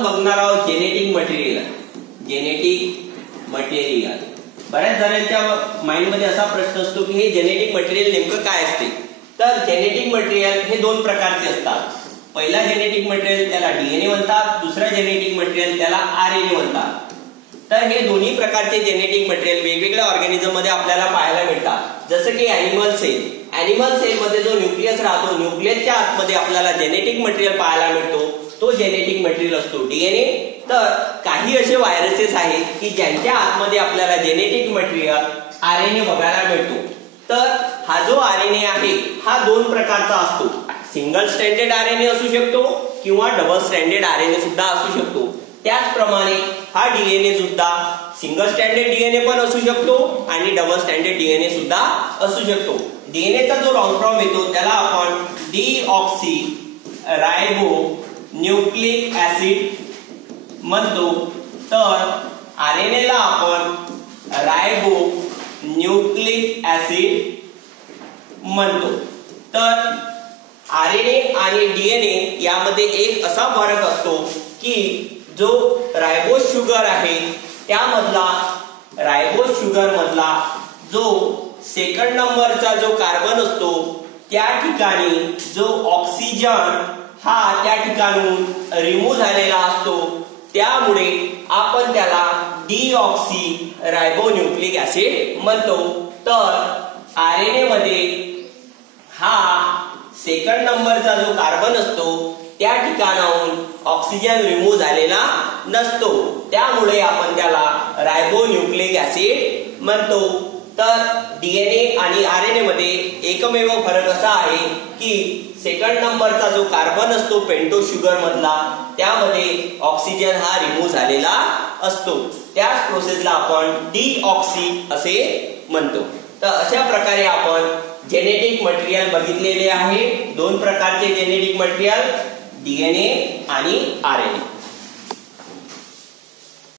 आपण बघणार आहोत जेनेटिक मटेरियल. बऱ्याच जणांच्या माइंडमध्ये असा प्रश्न असतो की हे जेनेटिक मटेरियल नेमकं काय असते. तर जेनेटिक मटेरियल हे दोन प्रकारचे असतात. पहिला जेनेटिक मटेरियल त्याला डीएनए म्हणतात, दुसरा जेनेटिक मटेरियल त्याला आरएनए म्हणतात. तर हे दोन्ही प्रकारचे जेनेटिक मटेरियल वेगवेगळ्या ऑर्गॅनिझम मध्ये आपल्याला पाहायला मिळतात. जसं की ॲनिमल सेल मध्ये जो न्यूक्लियस राहतो, न्यूक्लियसच्या आतमध्ये आपल्याला जेनेटिक मटेरियल पाहायला मिळतो. तो जेनेटिक मटेरियल असतो डीएनए. तर काही असे व्हायरसेस आहेत की ज्यांच्या आतमध्ये आपल्याला जेनेटिक मटेरियल आरएनए बघायला मिळतो. तर हा जो आरएनए आहे हा दोन प्रकारचा असतो. सिंगल स्ट्रँडेड आरएनए असू शकतो किंवा डबल स्ट्रँडेड आरएनए सुद्धा असू शकतो. त्याचप्रमाणे हा डीएनए सुद्धा सिंगल स्ट्रँडेड डीएनए पण असू शकतो आणि डबल स्ट्रँडेड डीएनए सुद्धा असू शकतो. डीएनएचा जो लॉंग फॉर्म येतो त्याला आपण डीऑक्सी रायबो न्यूक्लिक ऍसिड म्हणतो. तर आरएनए ला आपण रायबो न्यूक्लिक ऍसिड म्हणतो. तर आरएनए आणि डीएनए यामध्ये एक असा फरक असतो की जो रायबोज शुगर आहे त्यामधला रायबोज शुगर मधला जो सेकंड नंबरचा जो कार्बन असतो त्या ठिकाणी जो ऑक्सिजन हा त्या ठिकाणून रिमूव्ह झालेला असतो. त्यामुळे आपण त्याला डीऑक्सी रायबोन्यूक्लिक ऍसिड म्हणतो. तर आरएनए मध्ये हा सेकंड नंबरचा जो कार्बन असतो त्या ठिकाणाहून ऑक्सिजन रिमूव्ह झालेला नसतो. त्यामुळे आपण त्याला रायबोन्यूक्लिक ऍसिड म्हणतो. तर डीएनए आणि आरएनए मध्ये एकमेव फरक असा आहे की सेकंड नंबरचा जो कार्बन असतो पेंटो शुगर मधला त्यामध्ये ऑक्सिजन हा रिमूव्ह झालेला असतो. त्याच प्रोसेसला आपण डीऑक्सी असे म्हणतो. तर अशा प्रकारे आपण जेनेटिक मटेरियल बघितलेले आहे. दोन प्रकारचे जेनेटिक मटेरियल डीएनए आणि आरएनए.